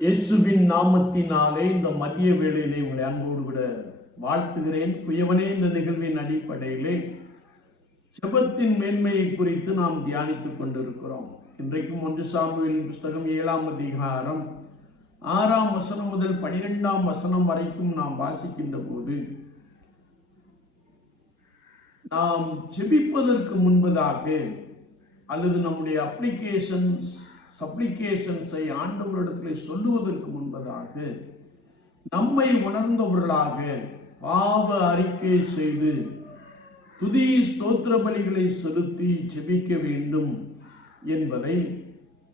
இயேசுவின் நாமத்தினாலே இந்த மதிய வேளையிலே உங்களை அன்போடு கூட வாழ்த்துகிறேன். குயவனே இந்த நிகழ்வின் அடிப்படையிலே செபத்தின் மேன்மையை குறித்து நாம் தியானித்துக் கொண்டிருக்கிறோம். இன்றைக்கும் ஒன்று சாமுவேலின் புஸ்தகம் ஏழாம் அதிகாரம் ஆறாம் வசனம் முதல் பனிரெண்டாம் வசனம் வரைக்கும் நாம் வாசிக்கின்ற போது நாம் ஜெபிப்பதற்கு முன்பதாக அல்லது நம்முடைய அப்ளிகேஷன்ஸ் சப்ளிகேஷன்ஸை ஆண்டவரிடத்தில் சொல்லுவதற்கு முன்பதாக நம்மை உணர்ந்தவர்களாக பாவ அறிக்கை செய்து துதி ஸ்தோத்திர பலிகளை செலுத்தி ஜெபிக்க வேண்டும் என்பதை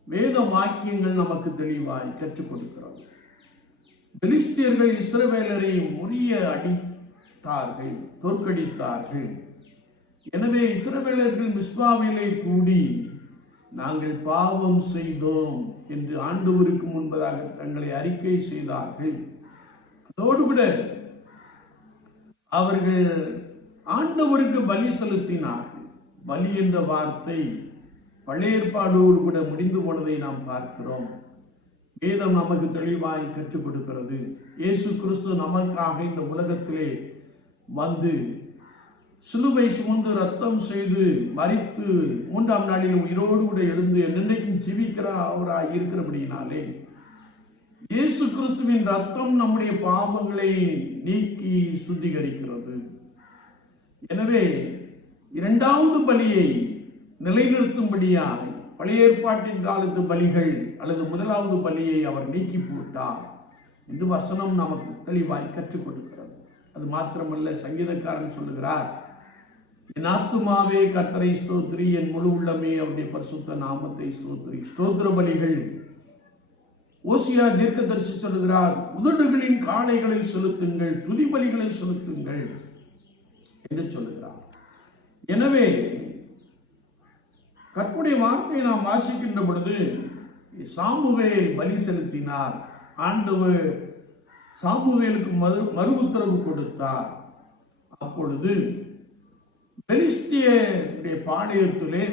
வேத வாக்கியங்கள் நமக்கு தெளிவாய் கற்றுக் கொடுக்கிறது பெலிஸ்தியர்கள் இஸ்ரவேலரை முறிய அடித்தார்கள் தோற்கடித்தார்கள். எனவே இஸ்ரவேலர்கள் மிஸ்பாவிலே கூடி நாங்கள் பாவம் செய்தோம் என்று ஆண்டவருக்கு முன்பதாக தங்களை அறிக்கை செய்தார்கள். அதோடு கூட அவர்கள் ஆண்டவருக்கு பலி செலுத்தினார்கள். பலி என்ற வார்த்தை பழைய ஏற்பாடோடு கூட முடிந்து போனதை நாம் பார்க்கிறோம். வேதம் நமக்கு தெளிவாய் கற்றுக் கொடுக்கிறது. இயேசு கிறிஸ்து நமக்காக இந்த உலகத்திலே வந்து சிலுவை சுமந்து ரத்தம் செய்து மறித்து மூன்றாம் நாளில் உயிரோடு கூட எழுந்து என்னென்னைக்கும் ஜீவிக்கிற அவராக இருக்கிறபடியினாலே இயேசு கிறிஸ்துவின் ரத்தம் நம்முடைய பாவங்களை நீக்கி சுத்திகரிக்கிறது. எனவே இரண்டாவது பலியை நிலைநிறுத்தும்படியாக பழைய ஏற்பாட்டின் காலத்து பலிகள் அல்லது முதலாவது பலியை அவர் நீக்கி போட்டார் என்று வசனம் நமக்கு தெளிவாய் கற்றுக் கொடுக்கிறது. அது மாத்திரமல்ல சங்கீதக்காரன் சொல்லுகிறார் என் ஆத்துமாவே கர்த்தரை ஸ்தோத்ரி என் முழு உள்ளமே அவருடைய பரிசுத்த நாமத்தை ஸ்தோத்ரி ஸ்தோத்திர பலிகள். ஓசியா தீர்க்கதரிசி சொல்லுகிறார் உதடுகளின் காளைகளை செலுத்துங்கள் துதிபலிகளை செலுத்துங்கள் என்று சொல்லுகிறார். எனவே கற்புடைய வார்த்தையை நாம் வாசிக்கின்ற பொழுது சாமுவேல் பலி செலுத்தினார். ஆண்டவர் சாமுவேலுக்கு மறு மறு உத்தரவு கொடுத்தார். அப்பொழுது பெலிஸ்தியருடைய பாளையத்திலே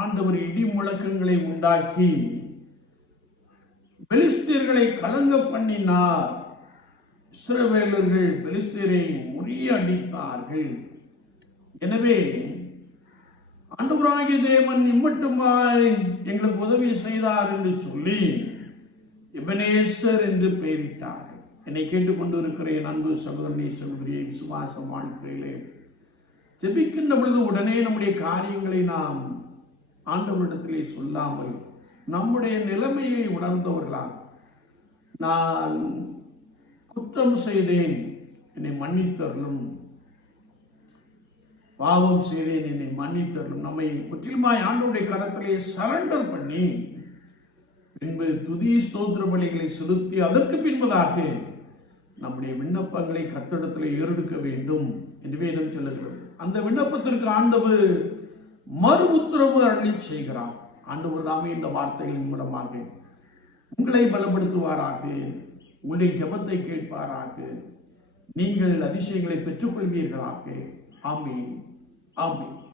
ஆண்டவர் இடி முழக்கங்களை உண்டாக்கி பெலிஸ்தியர்களை கலங்க பண்ணினார். இஸ்ரவேலர்கள் பெலிஸ்தியரை முறியடித்தார்கள். எனவே ஆண்டவராகிய தேவன் இம்மட்டுமாய் எங்களுக்கு உதவி செய்தார் என்று சொல்லி எபனேசர் என்று பெயரிட்டார் என்னை கேட்டுக்கொண்டு இருக்கிற அன்பு சகோதரனே சகோதரியை விசுவாச வாழ்க்கையிலே ஜெபிக்கின்ற பொழுது உடனே நம்முடைய காரியங்களை நாம் ஆண்டவரிடத்திலே சொல்லாமல் நம்முடைய நிலைமையை உணர்ந்தவர்களால் நான் குற்றம் செய்தேன் என்னை மன்னித்தருளும். பாவம் செய்தேன் என்னை மன்னித்தருளும். நம்மை முற்றிலுமாய் ஆண்டவுடைய கரத்திலே சரண்டர் பண்ணி பின்பு துதி ஸ்தோத்திர பலிகளை செலுத்தி அதற்கு பின்பதாக நம்முடைய விண்ணப்பங்களை கர்த்தடத்தில் ஏறெடுக்க வேண்டும் என்று வேதம் சொல்லுகிறது. அந்த விண்ணப்பத்திற்கு ஆண்டவர் மறு உத்தரவு அருளி செய்கிறார். ஆண்டவர் தாமே இந்த வார்த்தைகளின் மூலமாக உங்களை பலப்படுத்துவாராக உங்களுடைய ஜபத்தை கேட்பாராக நீங்கள் அதிசயங்களை பெற்றுக்கொள்வீர்களாக. ஆமீன். ஆமீன்.